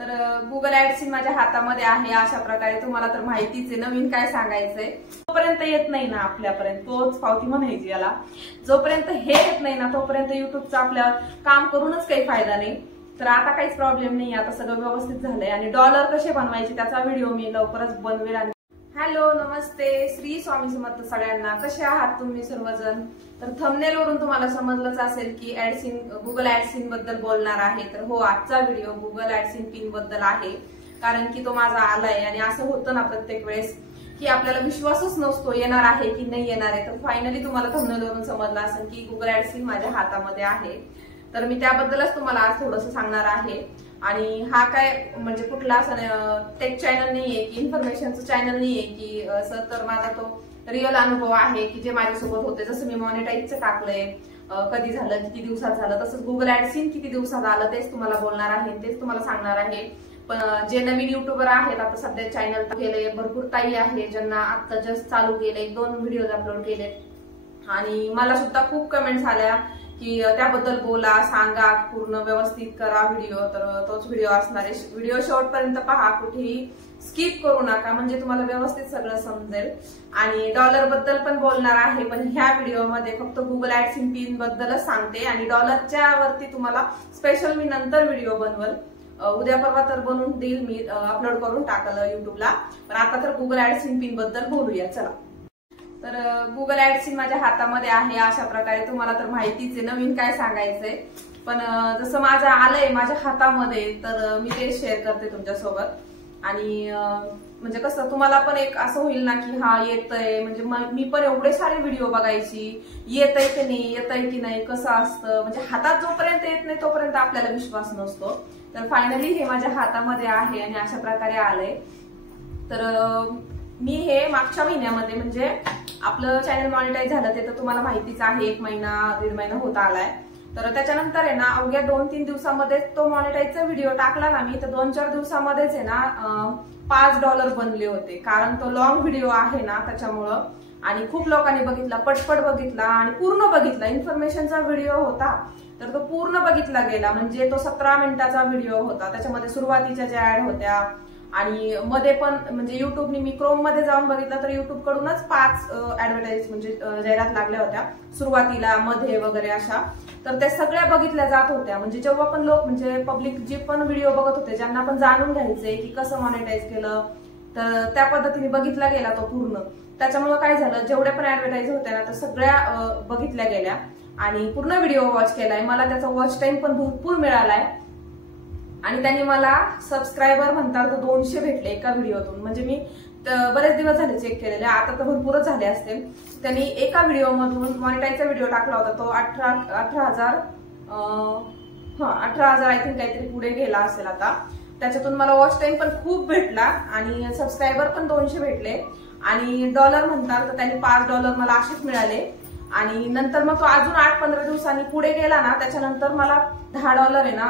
तर गुगल ऍडसिन माझ्या हातामध्ये आहे. अशा प्रकारे तुम्हाला तर माहितीच आहे, नवीन काय सांगायचंय. जोपर्यंत येत नाही ना आपल्यापर्यंत, तोच पावती म्हणायची याला, जोपर्यंत हे येत नाही ना तोपर्यंत युट्यूबचं आपल्या काम करूनच काही फायदा नाही. तर आता काहीच प्रॉब्लेम नाही, आता सगळं व्यवस्थित झालंय. आणि डॉलर कसे बनवायचे त्याचा व्हिडिओ मी लवकरच बनवेल. आणि हॅलो, नमस्ते, श्री स्वामी समर्थ सगळ्यांना. कसे आहात तुम्ही सर्वजण? तर थंबनेल वरून तुम्हाला समजलंच असेल की गुगल ऍडसिन बद्दल बोलणार आहे. तर हो, आजचा व्हिडिओ गुगल ऍडसिन पिन बद्दल आहे. कारण की तो माझा आलाय आणि असं होतं ना प्रत्येक वेळेस की आपल्याला विश्वासच नसतो येणार आहे की नाही येणार आहे. तर फायनली तुम्हाला थंबनेल वरून समजलं असेल की गुगल ऍडसिन माझ्या हातामध्ये आहे. तर मी त्याबद्दलच तुम्हाला आज थोडंसं सांगणार आहे. आणि हा काय म्हणजे कुठला असं टेक चॅनल नाहीये की इन्फॉर्मेशनचं चॅनल नाहीये की असं. तर माझा तो रिअल अनुभव आहे की जे माझ्यासोबत होते. जसं मी मॉनिटाईजचं टाकलंय, कधी झालं, किती दिवसात झालं, तसंच गुगल ऍडसिन किती दिवसात आलं तेच तुम्हाला बोलणार आहे, तेच तुम्हाला सांगणार आहे. पण जे नवीन युट्यूबर आहेत, आता सध्या चॅनल केलंय, भरपूर ताई आहे ज्यांना आता जस्ट चालू केलंय, 2 व्हिडिओ अपलोड केले. आणि मला सुद्धा खूप कमेंट्स आल्या की त्याबद्दल बोला, सांगा, पूर्ण व्यवस्थित करा व्हिडिओ. तर तोच व्हिडिओ असणार आहे. व्हिडिओ शेवटपर्यंत पहा, कुठेही स्किप करू नका, म्हणजे तुम्हाला व्यवस्थित सगळं समजेल. आणि डॉलर बद्दल पण बोलणार आहे, पण ह्या व्हिडिओमध्ये फक्त गुगल ऍडसिन पिन बद्दलच सांगते. आणि डॉलरच्या वरती तुम्हाला स्पेशल मी नंतर व्हिडिओ बनवल, उद्या परवा तर बनवून देईल मी, अपलोड करून टाकलं युट्यूबला. पण आता तर गुगल ऍडसिन पिन बद्दल बोलूया, चला. तर गुगल ऍडसिन माझ्या हातामध्ये आहे. अशा प्रकारे तुम्हाला तर माहितीच आहे, नवीन काय सांगायचंय. पण जसं माझं आलंय माझ्या हातामध्ये तर मी ते शेअर करते तुमच्यासोबत. आणि म्हणजे कसं तुम्हाला पण एक असं होईल ना की हा येतंय, म्हणजे मी पण एवढे सारे व्हिडिओ बघायची, येतंय की नाही, येतंय की नाही, कसं असतं. म्हणजे हातात जोपर्यंत येत नाही तोपर्यंत आपल्याला विश्वास नसतो. तर फायनली हे माझ्या हातामध्ये आहे आणि अशा प्रकारे आलंय. तर मी हे मागच्या महिन्यामध्ये, म्हणजे आपलं चॅनल मॉनिटाईज झालं ते तर तुम्हाला माहितीच आहे, 1 महिना 1.5 महिना होत आलाय. तर त्याच्यानंतर आहे ना अवघ्या 2-3 दिवसामध्ये तो मॉनिटाईजचा व्हिडिओ टाकला ना मी, तर 2-4 दिवसामध्येच आहे ना $5 बनले होते. कारण तो लॉंग व्हिडिओ आहे ना त्याच्यामुळं. आणि खूप लोकांनी बघितला, पटपट बघितला आणि पूर्ण बघितला. इन्फॉर्मेशनचा व्हिडिओ होता तर तो पूर्ण बघितला गेला. म्हणजे तो 17 मिनिटाचा व्हिडिओ होता. त्याच्यामध्ये सुरुवातीच्या ज्या ऍड होत्या आणि मध्ये पण, म्हणजे युट्यूबने, मी क्रोम मध्ये जाऊन बघितलं तर युट्यूब कडूनच 5 ऍडव्हर्टाईज म्हणजे जाहिरात लागल्या होत्या सुरुवातीला, मध्ये वगैरे अशा. तर त्या सगळ्या बघितल्या जात होत्या. म्हणजे जेव्हा पण लोक, म्हणजे पब्लिक जे पण व्हिडिओ बघत होते, ज्यांना पण जाणून घ्यायचंय की कसं मॉनिटाईज केलं, तर त्या पद्धतीने बघितला गेला तो पूर्ण. त्याच्यामुळे काय झालं, जेवढ्या पण ऍडव्हर्टाईज होत्या ना तर सगळ्या बघितल्या गेल्या आणि पूर्ण व्हिडिओ वॉच केलाय. मला त्याचा वॉच टाइम पण भरपूर मिळालाय. आणि त्यांनी मला सबस्क्रायबर म्हणतात 200 भेटले एका व्हिडिओतून. म्हणजे मी बरेच दिवस झाले चेक केलेले, आता तर भरपूरच झाले असतील. त्यांनी एका व्हिडिओमधून मॉनिटाईजचा व्हिडिओ टाकला होता तो 18,000 आय थिंक काहीतरी पुढे गेला असेल आता. त्याच्यातून मला वॉच टाइम पण खूप भेटला आणि सबस्क्रायबर पण 200 भेटले. आणि डॉलर म्हणतात तर त्यांनी $5 मला असेच मिळाले. आणि नंतर मग तो अजून 8-15 दिवसांनी पुढे गेला ना, त्याच्यानंतर मला $10 आहे ना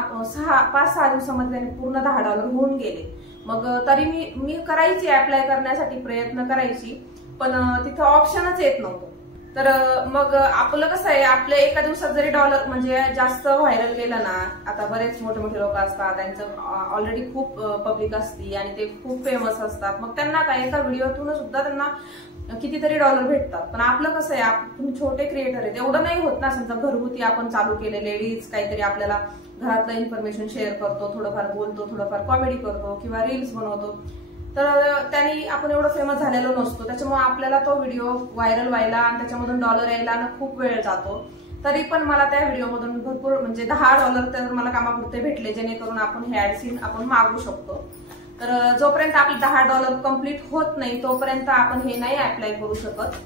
5-6 दिवसामध्ये त्यांनी पूर्ण $10 होऊन गेले. मग तरी मी करायची, अप्लाय करण्यासाठी प्रयत्न करायची, पण तिथं ऑप्शनच येत नव्हतं. तर मग आपलं कसं आहे, आपल्या एका दिवसात जरी डॉलर म्हणजे जास्त व्हायरल गेलं ना, आता बरेच मोठे मोठे लोक असतात, त्यांचं ऑलरेडी खूप पब्लिक असती आणि ते खूप फेमस असतात. मग त्यांना काय, एका व्हिडिओतून सुद्धा त्यांना कितीतरी $, भेटतात. पण आपलं कसं आहे, आपण छोटे क्रिएटर आहेत, एवढं नाही होत ना. समजा घरगुती आपण चालू केले, लेडीज काहीतरी आपल्याला घरातलं इन्फॉर्मेशन शेअर करतो, थोडंफार बोलतो, थोडंफार कॉमेडी करतो किंवा रील्स बनवतो, तर त्यांनी आपण एवढं फेमस झालेलो नसतो. त्याच्यामुळे आपल्याला तो व्हिडिओ व्हायरल व्हायला आणि त्याच्यामधून $, यायला खूप वेळ जातो. तरी पण मला त्या व्हिडिओमधून भरपूर, म्हणजे $10 तर मला कामापुरते भेटले, जेणेकरून आपण हे ऍडसिन आपण मागू शकतो. तर जोपर्यंत आपले $10 कम्प्लीट होत नाही तोपर्यंत आपण हे नाही अप्लाय करू शकत.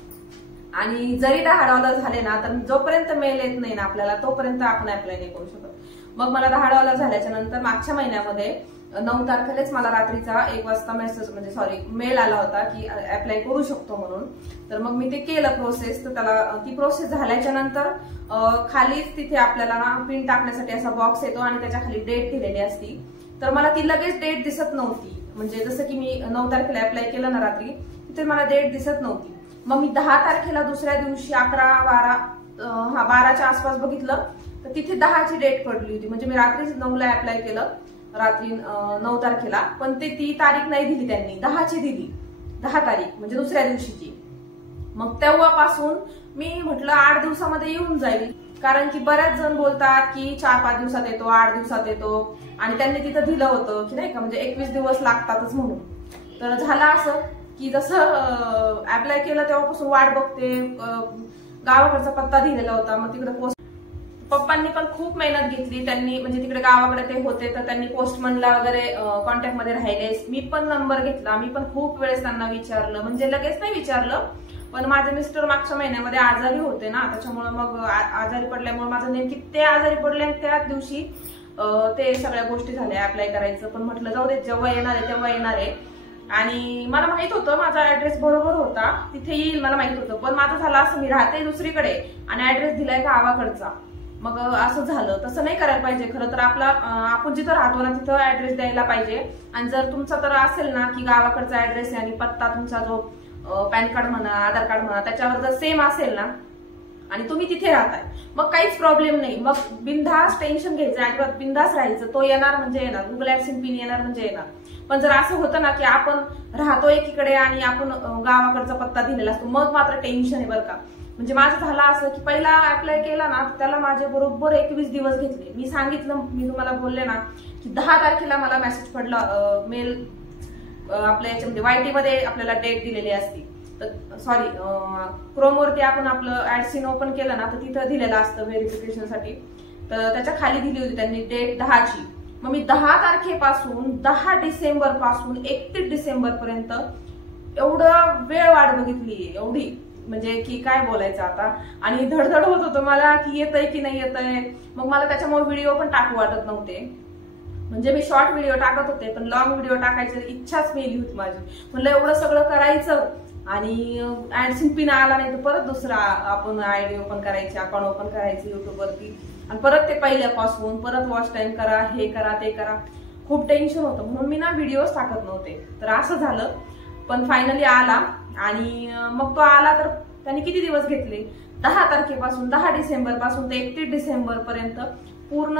आणि जरी $10 झाले ना, तर जोपर्यंत मेल येत नाही ना आपल्याला तोपर्यंत आपण अप्लाय नाही करू शकत. मग मला $10 झाल्याच्या नंतर मागच्या महिन्यामध्ये 9 तारखेलाच मला रात्रीचा 1 वाजता मेल आला होता की अप्लाय करू शकतो म्हणून. तर मग मी ते केलं प्रोसेस. तर त्याला ती प्रोसेस झाल्याच्या नंतर खालीच तिथे आपल्याला पिन टाकण्यासाठी असा बॉक्स येतो आणि त्याच्या खाली डेट दिलेली असती. तर मला ती लगेच डेट दिसत नव्हती. म्हणजे जसं की मी 9 तारखेला अप्लाय केलं ना रात्री, तिथे मला डेट दिसत नव्हती. मग मी 10 तारखेला दुसऱ्या दिवशी 11-12 च्या आसपास बघितलं तर तिथे 10ची डेट पडली होती. म्हणजे मी रात्री 9ला अप्लाय केलं रात्री 9 तारखेला, पण ती तारीख नाही दिली त्यांनी, 10ची दिली, 10 तारीख म्हणजे दुसऱ्या दिवशीची. मग तेव्हापासून मी म्हटलं 8 दिवसामध्ये येऊन जाईल, कारण की बऱ्याच जण बोलतात की 4-5 दिवसात येतो, 8 दिवसात येतो, आणि त्यांनी तिथं दिलं होतं की नाही का म्हणजे 21 दिवस लागतातच म्हणून. तर झालं असं की जसं अप्लाय केलं तेव्हापासून वाट बघते. गावाकडचा पत्ता दिलेला होता, मग तिकडे पोस्ट, पप्पांनी पण खूप मेहनत घेतली. त्यांनी म्हणजे तिकडे गावाकडे ते होते तर त्यांनी पोस्टमनला वगैरे कॉन्टॅक्ट मध्ये राहिले. मी पण नंबर घेतला, मी पण खूप वेळेस त्यांना विचारलं, म्हणजे लगेच नाही विचारलं, पण माझे मिस्टर मागच्या महिन्यामध्ये आजारी होते ना, त्याच्यामुळे मग आजारी पडल्यामुळे माझं नेमकी ते आजारी पडले आणि त्याच दिवशी ते सगळ्या गोष्टी झाल्या अप्लाय करायचं. पण म्हटलं जाऊ दे, जेव्हा येणार आहे तेव्हा येणार आहे. आणि मला माहित होतं माझा ऍड्रेस बरोबर होता, तिथे येईल मला माहित होतं. पण माझं झालं असं, मी राहते दुसरीकडे आणि ऍड्रेस दिलाय गावाकडचा, मग असं झालं. तसं नाही करायला पाहिजे. खरं तर आपण जिथं राहतो ना तिथं ऍड्रेस द्यायला पाहिजे. आणि जर तुमचा तर असेल ना की गावाकडचा ऍड्रेस आहे आणि पत्ता तुमचा जो पॅन कार्ड म्हणा, आधार कार्ड म्हणा, त्याच्यावर जर सेम असेल ना आणि तुम्ही तिथे राहताय, मग काहीच प्रॉब्लेम नाही. मग बिनधास्त टेन्शन घ्यायचं, अजिबात बिनधास्त राहायचं. तो येणार म्हणजे येणार, गुगल ऍडसेन्स पिन येणार म्हणजे येणार. पण जर असं होतं ना की आपण राहतो एकीकडे आणि आपण गावाकडचा पत्ता दिलेला असतो, मग मात्र टेन्शन आहे बरं का. म्हणजे माझं झालं असं की पहिला अप्लाय केला ना त्याला माझे बरोबर 21 दिवस घेतले. मी सांगितलं, मी तुम्हाला बोलले ना की 10 तारखेला मला मेसेज पडला, मेल आपल्या याच्यामध्ये YT मध्ये आपल्याला डेट दिलेली असती. तर सॉरी, क्रोमवरती आपण आपलं ऍडसिन ओपन केलं ना तर तिथं दिलेलं असतं व्हेरिफिकेशनसाठी. तर त्याच्या खाली दिली होती त्यांनी डेट 10ची. मग मी 10 तारखेपासून 10 डिसेंबर पासून 31 डिसेंबर पर्यंत एवढं वेळ वाट बघितली, एवढी म्हणजे की काय बोलायचं आता. आणि धडधड होत होतं मला की येतंय की नाही येतंय. मग मला त्याच्यामुळे व्हिडिओ पण टाकू वाटत नव्हते. म्हणजे मी शॉर्ट व्हिडिओ टाकत होते, पण लॉंग व्हिडिओ टाकायची इच्छाच मेली होती माझी. म्हणलं एवढं सगळं करायचं आणि ऍडसिन पिन आला नाही तर परत दुसरा आपण आयडी ओपन करायची, अकाउंट ओपन करायचं युट्यूबवरती, आणि परत ते पहिल्यापासून परत वॉच टाइम करा, हे करा ते करा. खूप टेन्शन होतं, म्हणून मी ना व्हिडिओज टाकत नव्हते. तर असं झालं. पण फायनली आला. आणि मग तो आला तर त्यांनी किती दिवस घेतले, 10 तारखेपासून 10 डिसेंबर पासून ते 31 डिसेंबर पर्यंत पूर्ण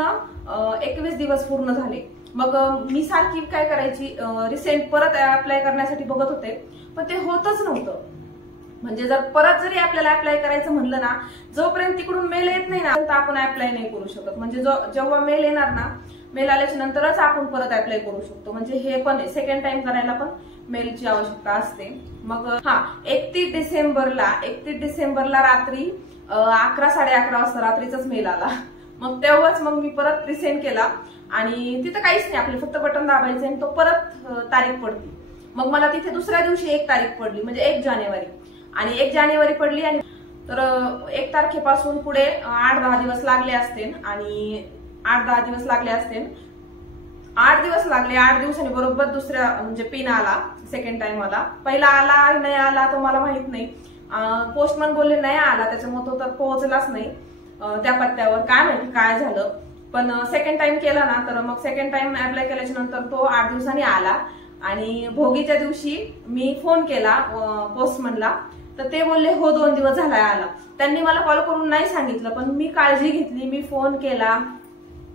21 दिवस पूर्ण झाले. मग मी सारखी काय करायची, रिसेंट परत अप्लाय करण्यासाठी बघत होते, पण ते होतच नव्हतं. म्हणजे जर परत जरी आपल्याला अप्लाय करायचं म्हणलं ना, जोपर्यंत तिकडून मेल येत नाही ना तर आपण अप्लाय नाही करू शकत. म्हणजे जेव्हा मेल येणार ना, मेल आल्याच्या नंतरच आपण परत अप्लाय करू शकतो. म्हणजे हे पण सेकंड टाइम करायला पण मेलची आवश्यकता असते. मग 31 डिसेंबरला रात्री 11-11:30 वाजता रात्रीचाच मेल आला. मग तेव्हाच मग मी परत रिसेंड केला आणि तिथं काहीच नाही, आपले फक्त बटन दाबायचं आणि तो परत तारीख पडली. मग मला तिथे दुसऱ्या दिवशी 1 तारीख पडली, म्हणजे 1 जानेवारी. आणि 1 जानेवारी पडली आणि तर 1 तारखेपासून पुढे 8-10 दिवस लागले असतील. आणि 8-10 दिवस लागले असतील, 8 दिवस लागले. 8 दिवसांनी बरोबर दुसऱ्या म्हणजे पिन आला, सेकंड टाइम आला. पहिला आला नाही आला तो मला माहित नाही. पोस्टमन बोलले नाही आला, त्याच्यामुळे तो तर पोहोचलाच नाही त्या पत्त्यावर. काय माहिती काय झालं. पण सेकंड टाइम केला ना, तर मग सेकंड टाइम अप्लाय केल्याच्या नंतर तो 8 दिवसांनी आला. आणि भोगीच्या दिवशी मी फोन केला पोस्टमनला, तर ते बोलले हो 2 दिवस झाला आला. त्यांनी मला कॉल करून नाही सांगितलं, पण मी काळजी घेतली, मी फोन केला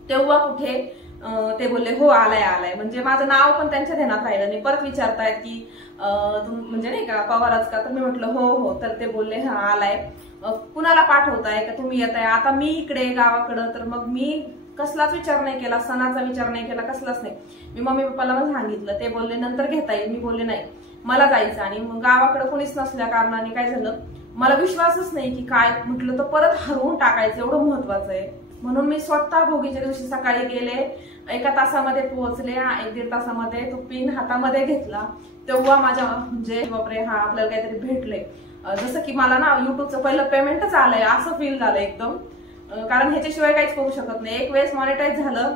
तेव्हा कुठे ते बोलले हो आलाय. म्हणजे माझं नाव पण त्यांच्या ध्यानात राहिलं नाही. परत विचारतायत की म्हणजे नाही का पवारच का, तर मी म्हटलं हो. तर ते बोलले हा आलाय. कुणाला पाठवताय का तुम्ही येताय. आता मी इकडे गावाकडं, तर मग मी कसलाच विचार नाही केला, सणाचा विचार नाही केला, कसलाच नाही. मी मम्मी पप्पाला पण सांगितलं, ते बोलले नंतर घेता येईल. मी बोलले नाही मला जायचं. आणि मग गावाकडे कोणीच नसल्या कारणाने काय झालं, मला विश्वासच नाही की काय म्हटलं तर परत हरवून टाकायचं एवढं महत्वाचं आहे. म्हणून मी स्वतः भोगीच्या दिवशी सकाळी गेले, 1 तासामध्ये पोहोचले, 1-1.5 तासामध्ये तो पिन हातामध्ये घेतला. तेव्हा माझ्या म्हणजे बापरे हा आपल्याला काहीतरी भेटलंय. जसं की मला ना युट्यूबचं पहिलं पेमेंटच आलंय असं फील झालं एकदम. कारण ह्याच्याशिवाय काहीच करू शकत नाही. एक वेळेस मॉनिटाईज झालं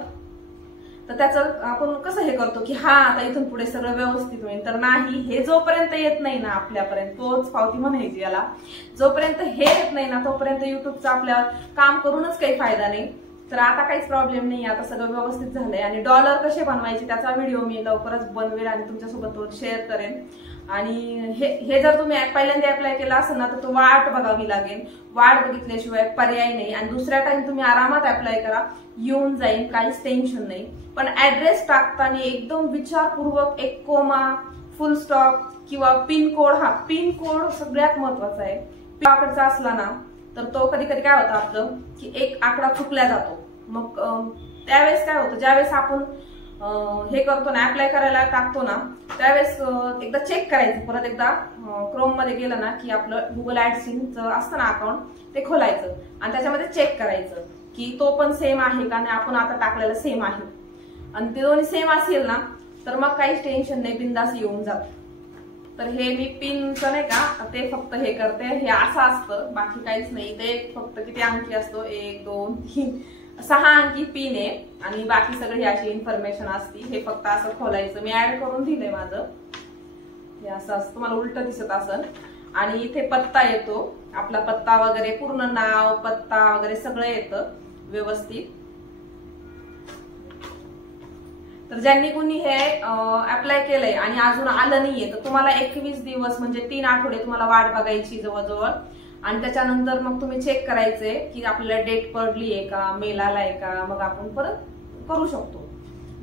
तर त्याचं आपण कसं हे करतो की हा आता इथून पुढे सगळं व्यवस्थित होईल. तर नाही, हे जोपर्यंत येत नाही ना आपल्यापर्यंत, तोच पावती म्हणायची याला, जोपर्यंत हे येत नाही ना तोपर्यंत युट्यूबचं आपल्या काम करूनच काही फायदा नाही. तर आता काहीच प्रॉब्लेम नाही, आता सगळं व्यवस्थित झालंय. आणि डॉलर कसे बनवायचे त्याचा व्हिडिओ मी लवकरच बनवेल आणि तुमच्यासोबत शेअर करेन. आणि हे जर तुम्ही पहिल्यांदा अप्लाय केला असेल ना, तर तो वाट बघावी लागेल. वाट बघितल्याशिवाय पर्याय नाही. आणि दुसऱ्या टाइम तुम्ही आरामात अप्लाय करा, येऊन जाईल, काहीच टेन्शन नाही. पण ऍड्रेस टाकताना एकदम विचारपूर्वक एक कोमा, फुल स्टॉप किंवा पिनकोड, हा पिनकोड सगळ्यात महत्वाचा आहे. गावाकडचा असला ना तर तो कधी कधी काय होतं आपलं की एक आकडा चुकला जातो. मग त्यावेळेस काय होतं, ज्यावेळेस आपण हे करतो ना, अप्लाय करायला टाकतो ना, त्यावेळेस एकदा चेक करायचं. परत एकदा क्रोम मध्ये गेलं ना की आपलं गुगल ऍडसिनचं असतं ना अकाउंट, ते खोलायचं आणि त्याच्यामध्ये चेक करायचं की तो पण सेम आहे का, आणि आपण आता टाकलेला सेम आहे. आणि ते दोन्ही सेम असेल ना तर मग काहीच टेन्शन नाही, बिंदास येऊन जात. तर हे मी पिनचं नाही का ते फक्त हे करते, हे असं असतं, बाकी काहीच नाही. ते फक्त किती अंकी असतो, 1 2 3 6 अंकी पिन आहे आणि बाकी सगळी अशी इन्फॉर्मेशन असती. हे फक्त असं खोलायचं. मी ऍड करून दिलंय माझं, हे असं असतं, मला उलट दिसत असेल. आणि इथे पत्ता येतो, आपला पत्ता वगैरे, पूर्ण नाव, पत्ता वगैरे सगळं येतं व्यवस्थित. तर ज्यांनी कोणी हे अप्लाय केलंय आणि अजून आलं नाहीये तर तुम्हाला 21 दिवस म्हणजे 3 आठवडे तुम्हाला वाट बघायची जवळजवळ. आणि त्याच्यानंतर मग तुम्ही चेक करायचंय की आपल्याला डेट पडली आहे का, मेल आलाय का, मग आपण परत करू शकतो.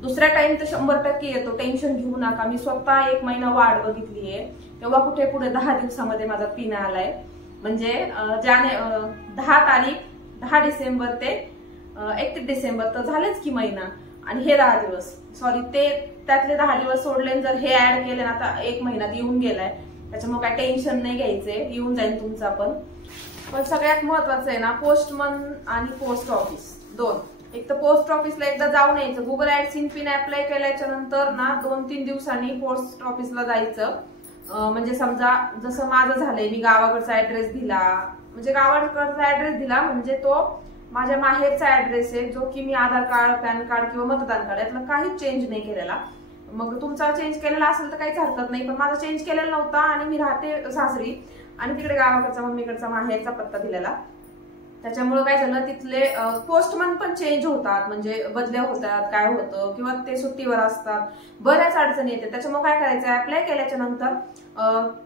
दुसऱ्या टाइम तर 100% येतो, टेन्शन घेऊ नका. मी स्वतः 1 महिना वाट बघितलीये, तेव्हा कुठे पुढे 10 दिवसामध्ये माझा पिन आलाय. म्हणजे 10 डिसेंबर ते 31 डिसेंबर तर झालेच की महिना. आणि हे 10 दिवस, सॉरी ते त्यातले 10 दिवस सोडले, जर हे ऍड केले ना तर 1 महिन्यात येऊन गेलाय. त्याच्यामुळे काय टेन्शन नाही घ्यायचे, येऊन जाईल तुमचा पण सगळ्यात महत्वाचं आहे ना, पोस्टमन आणि पोस्ट ऑफिस दोन. एक तर पोस्ट ऑफिसला एकदा जाऊन यायचं. गुगल ऍडसिन पिन अप्लाय केल्याच्या नंतर ना 2-3 दिवसांनी पोस्ट ऑफिसला जायचं. म्हणजे समजा जसं माझं झालंय, मी गावाकडचा ऍड्रेस दिला, म्हणजे गावाकडचा ऍड्रेस दिला म्हणजे तो माझ्या माहेरचा ऍड्रेस आहे, जो की मी आधार कार्ड, पॅन कार्ड किंवा मतदान कार्ड यातला काहीच चेंज नाही केलेला. मग तुमचा चेंज केलेला असेल तर काहीच हरकत नाही, पण माझा चेंज केलेला नव्हता आणि मी राहते सासरी आणि तिकडे गावाकडचा, मम्मीकडचा, माहेरचा पत्ता दिलेला. त्याच्यामुळे काय झालं, तिथले पोस्टमन पण चेंज होतात, म्हणजे बदल्या होतात, काय होतं, किंवा ते सुट्टीवर असतात, बऱ्याच अडचणी येतात. त्याच्यामुळे काय करायचं, अप्लाय केल्याच्या नंतर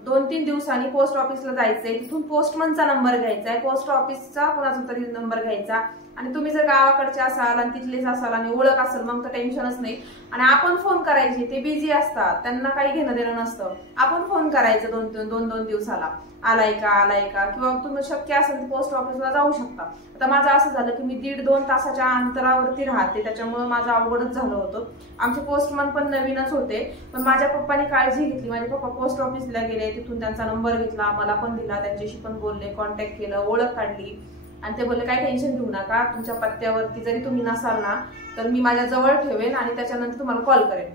2-3 दिवसांनी पोस्ट ऑफिसला जायचंय. तिथून पोस्टमनचा नंबर घ्यायचा आहे, पोस्ट ऑफिसचा कोणाचा तरी नंबर घ्यायचा. आणि तुम्ही जर गावाकडचे असाल आणि तिथलेच असाल आणि ओळख असेल मग तर टेन्शनच नाही. आणि आपण फोन करायचे, ते बिझी असतात, त्यांना काही घेणं देणं नसतं. आपण फोन करायचं 2-2 दिवसाला, आलाय का, किंवा तुम्ही शक्य असेल तर पोस्ट ऑफिसला जाऊ शकता. आता माझं असं झालं की मी 1.5-2 तासाच्या अंतरावरती राहते, त्याच्यामुळे माझं अवघडच झालं होतं. आमचे पोस्टमन पण नवीनच होते, पण माझ्या पप्पानी काळजी घेतली. माझे पप्पा पोस्ट ऑफिसला गेले, तिथून त्यांचा नंबर घेतला, मला पण दिला, त्यांच्याशी पण बोलले, कॉन्टॅक्ट केलं, ओळख काढली. आणि ते बोलले काय टेन्शन घेऊ नका, तुमच्या पत्त्यावरती जरी तुम्ही नसाल ना तर मी माझ्या जवळ ठेवेन आणि त्याच्यानंतर तुम्हाला कॉल करेन.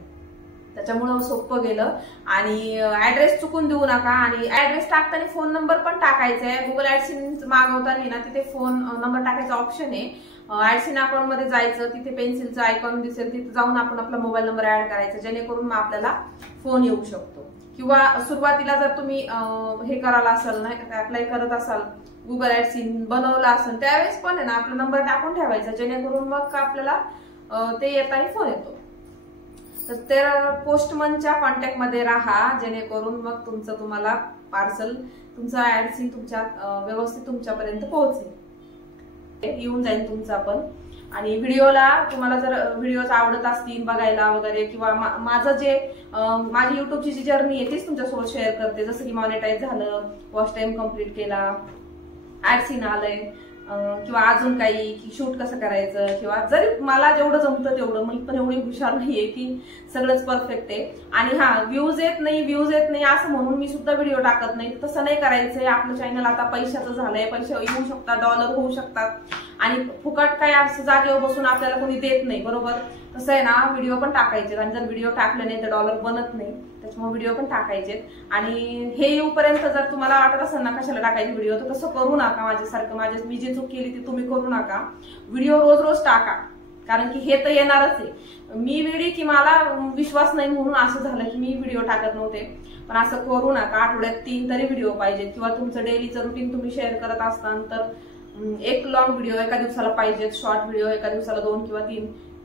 त्याच्यामुळं सोपं गेलं. आणि ऍड्रेस चुकून देऊ नका. आणि ऍड्रेस टाकताना फोन नंबर पण टाकायचा आहे. गुगल ऍडसिन मागवताना ना तिथे फोन नंबर टाकायचा ऑप्शन आहे. ऍडसिन अकाउंट मध्ये जायचं, तिथे पेन्सिलचा आयकॉन दिसेल, तिथे जाऊन आपण आपला मोबाईल नंबर ऍड करायचा, जेणेकरून मग आपल्याला फोन येऊ शकतो. किंवा सुरुवातीला जर तुम्ही हे करायला असाल ना, अप्लाय करत असाल, गुगल ऍडसिन बनवला असेल, त्यावेळेस पण आहे ना आपला नंबर टाकून ठेवायचा, जेणेकरून मग आपल्याला ते येताना फोन येतो. तर पोस्टमनच्या कॉन्टॅक्ट मध्ये राहा, जेणेकरून मग तुम्हाला पार्सल, तुमचा ऍडसिन तुमच्या व्यवस्थित तुमच्यापर्यंत पोहोचेल, येऊन जाईल तुमचा पण. आणि व्हिडिओला तुम्हाला जर व्हिडिओज आवडत असतील बघायला वगैरे, किंवा माझी युट्यूबची जी जर्नी आहे तीच तुमच्यासोबत शेअर करते. जसं की मॉनिटाईज झालं, वॉच टाइम कम्प्लीट केला, ऍडसिन आलंय, किंवा अजून काही की शूट कसं करायचं, किंवा जरी मला जेवढं जमतं तेवढं, मी पण एवढी हुशार नाहीये की सगळंच परफेक्ट आहे. आणि हा व्ह्यूज येत नाही असं म्हणून मी सुद्धा व्हिडिओ टाकत नाही, तसं नाही करायचंय. आपलं चॅनल आता पैशाचं झालंय, पैसे येऊ शकतात, डॉलर होऊ शकतात, आणि फुकट काय असं जागेवर बसून आपल्याला कोणी देत नाही, बरोबर. तसं आहे ना, व्हिडिओ पण टाकायचे. आणि जर व्हिडिओ टाकले नाही तर डॉलर बनत नाही, त्याच्यामुळे व्हिडिओ पण टाकायचे. आणि हे येऊपर्यंत जर तुम्हाला वाटत असेल ना कशाला टाकायचे व्हिडिओ, तर तसं करू नका. माझ्यासारखं मी जी चूक केली ती तुम्ही करू नका. व्हिडिओ रोज टाका, कारण की हे तर येणारच आहे. मी वेळी की मला विश्वास नाही म्हणून असं झालं की मी व्हिडिओ टाकत नव्हते, पण असं करू नका. आठवड्यात 3 तरी व्हिडिओ पाहिजेत. किंवा तुमचं डेलीचं रुटीन तुम्ही शेअर करत असताना तर एक लॉंग व्हिडिओ एका दिवसाला पाहिजेत, शॉर्ट व्हिडिओ एका दिवसाला 2 किंवा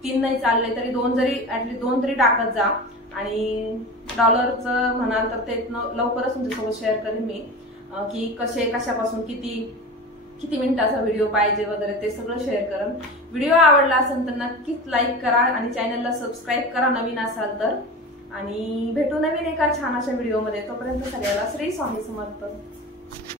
3 नाही चालले तरी 2 जरी ऍटलीस्ट 2 तरी टाकत जा। आणि डॉलरचं म्हणाल तर ते लवकरच तुमच्यासोबत शेअर करेन मी की कशापासून किती मिनिटाचा व्हिडिओ पाहिजे वगैरे ते सगळं शेअर करेन। व्हिडिओ आवडला असेल तर नक्कीच लाईक करा आणि चॅनलला सबस्क्राईब करा नवीन असाल तर। आणि भेटू नवीन एका छान अशा व्हिडिओमध्ये, तोपर्यंत सगळ्याला श्री स्वामी समर्थ।